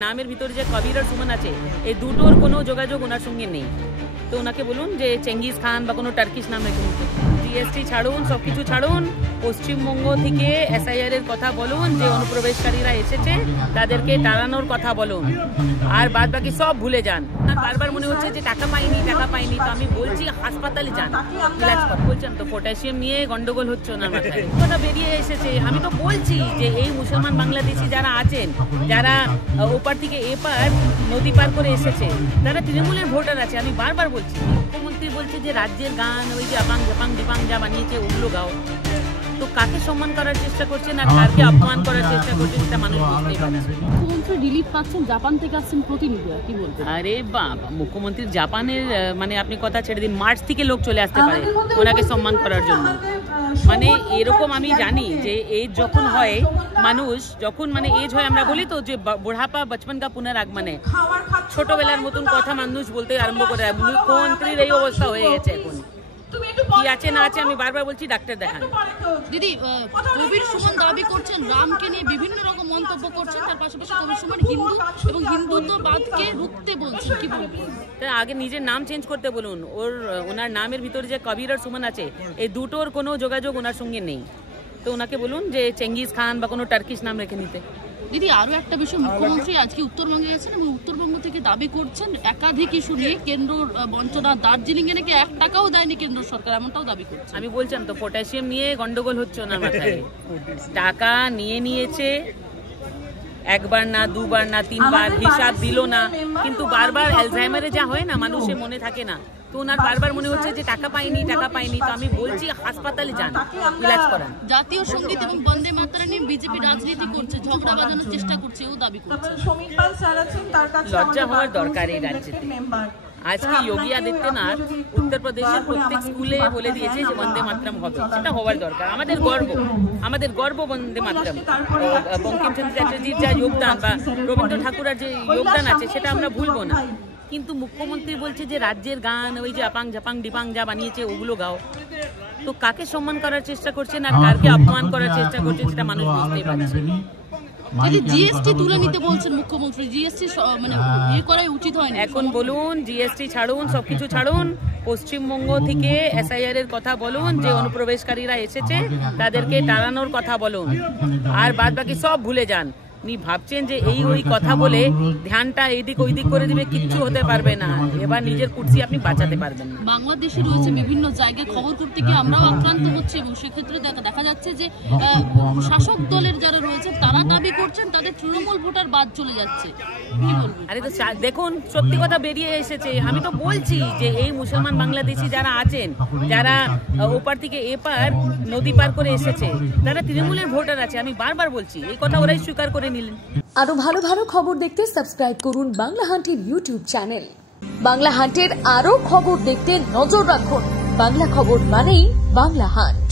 নামের ভিতরে যে কবির আর সুমন আছে এই দুটোর কোনো যোগাযোগ ওনার সঙ্গে নেই। তো ওনাকে বলুন যে চেঙ্গিস খান বা কোনো টার্কিশ নাম রেখে নিতে। জিএসটি ছাড়ুন, সবকিছু ছাড়ুন, পশ্চিমবঙ্গ থেকে এসআইআর এর কথা বলুন, যে অনুপ্রবেশকারীরা এসেছে তাদেরকে টাড়ানোর কথা বলুন, আর বাদ বাকি সব ভুলে যান। বারবার মনে হচ্ছে যে টাকা পাইনি, তো আমি বলছি হাসপাতালে যান, ইলাজ কর। বলছেন তো পটাশিয়াম নিয়ে গন্ডগোল হচ্ছে ওনার মাথায়, কথা বেরিয়ে এসেছে। আমি তো বলছি যে এই মুসলমান বাংলাদেশি যারা আছেন, যারা ওপার থেকে এপার নদী পার করে এসেছে, তারা তৃণমূলের ভোটার আছে। আমি বারবার বলছি, মুখ্যমন্ত্রী বলছে যে রাজ্যের গান ওই যে আপাং জাপাং ডিপাং যা বানিয়েছে ওগুলো গাও। তো কাকে সম্মান করার চেষ্টা করছেন আর কাকে অপমান করার চেষ্টা করছেন সেটা মানুষ বুঝতেই পারছে। মুখ্যমন্ত্রী রিলিফ পাচ্ছেন, জাপান থেকে আসছেন প্রতিনিধি, কি বলবেন? আরে বাবা, মুখ্যমন্ত্রীর জাপানের মানে আপনি কথা ছেড়ে দিন, মার্চ থেকে লোক চলে আসতে পারে ওনাকে সম্মান করার জন্য। মানে এরকম আমি জানি যে এজ যখন হয়, মানুষ যখন মানে এজ হয়, আমরা বলি তো যে বুড়াপা বচপন কা পুনরাগমনে, ছোটবেলার মতন কথা মানুষ বলতে আরম্ভ করে। মুখ্যমন্ত্রীর এই অবস্থা হয়ে গেছে এখন। কি আছে না আছে আমি বারবার বলছি, ডাক্তার দেখান। দিদি, কবির সুমন দাবি করছেন রামকে নিয়ে বিভিন্ন রকম মন্তব্য করছেন, তার পাশাপাশি কবির সুমন হিন্দু এবং হিন্দুত্ববাদকে রুখতে বলছেন, কি বলবেন? আগে নিজের নাম চেঞ্জ করতে বলুন। ওনার নামের ভিতরে যে কবির আর সুমন আছে এই দুটোর কোনো যোগাযোগ ওনার সঙ্গে নেই। তো ওনাকে বলুন যে চেঙ্গিস খান বা কোনো টার্কিশ নাম রেখে নিতে। দিদি, আরো একটা বিষয়, মুখ্যমন্ত্রী আজকে উত্তরবঙ্গে গেছেন এবং উত্তরবঙ্গ থেকে দাবি করছেন একাধিক ইস্যু নিয়ে কেন্দ্র বঞ্চনা, দার্জিলিং এ নাকি 1 টাকাও দেয়নি কেন্দ্র সরকার, এমনটাও দাবি করছে। আমি বলছিলাম তো পটাশিয়াম নিয়ে গন্ডগোল হচ্ছে ওনার মাথায়। টাকা নিয়েছে, একবার না, দুবার না, 3বার, হিসাব দিল না, কিন্তু বারবার অ্যালজাইমারে যা হয় না, মানুষের মনে থাকে না। তো ওনার বারবার মনে হচ্ছে যে টাকা পাইনি, তো আমি বলছি হাসপাতালে যান, ইলাজ করান। জাতীয় সঙ্গীত এবং বন্দে মাতরম নিয়ে বিজেপি রাজনীতি করছে, ঝগড়া বাঁধানোর চেষ্টা করছে, ও দাবি করছে। লজ্জা হওয়ার দরকার এই রাজ্যেতে। আজকে যোগী আদিত্যনাথ উত্তরপ্রদেশের প্রত্যেক স্কুলে বলে দিয়েছে যে বন্দে মাতরম হবে, সেটা হওয়ার দরকার। আমাদের গর্ব বন্দে মাতরম। বঙ্কিমচন্দ্র চ্যাটার্জির যা যোগদান বা রবীন্দ্র ঠাকুরের যে যোগদান আছে সেটা আমরা ভুলবো না। কিন্তু মুখ্যমন্ত্রী বলছে যে রাজ্যের গান ওই যে আপাং জাপাং ডিপাং যা বানিয়েছে ওগুলো গাও। তো কাকে সম্মান করার চেষ্টা করছেন আর কাকে অপমান করার চেষ্টা করছেন সেটা মানুষ বুঝতেই পারছে। জিএসটি তুলে নিতে বলছেন মুখ্যমন্ত্রী, জিএসটি মানে ইয়ে করাই উচিত হয় না। এখন বলুন জিএসটি ছাড়ুন, সবকিছু ছাড়ুন, পশ্চিমবঙ্গ থেকে এসআইআর এর কথা বলুন, যে অনুপ্রবেশকারীরা এসেছে তাদেরকে টাড়ানোর কথা বলুন, আর বাদ বাকি সব ভুলে যান। উনি ভাবছেন যে এই ওই কথা বলে ধ্যানটা এইদিক ওইদিক করে দিবে, কিচ্ছু হতে পারবে না। এবার নিজের কুর্সি আপনি বাঁচাতে পারবেন না। বাংলাদেশে রয়েছে বিভিন্ন জায়গায় খবর করতে গিয়ে আমরাও আক্রান্ত হচ্ছে এবং সেক্ষেত্রে দেখা যাচ্ছে যে শাসক দলের যারা রয়েছে তারা দাবি করছেন তাদের তৃণমূল ভোটার বাদ চলে যাচ্ছে। আরে তো দেখুন, সত্যি কথা বেরিয়ে এসেছে। আমি তো বলছি যে এই মুসলমান বাংলাদেশি যারা আছেন, যারা ওপার থেকে এপার নদী পার করে এসেছে, তারা তৃণমূলের ভোটার আছে। আমি বারবার বলছি, এই কথা ওরাই স্বীকার করে নিলেন। আরো ভালো ভালো খবর দেখতে সাবস্ক্রাইব করুন বাংলা হান্টের ইউটিউব চ্যানেল। বাংলা হান্টের আরো খবর দেখতে নজর রাখুন। বাংলা খবর মানেই বাংলা হান্ট।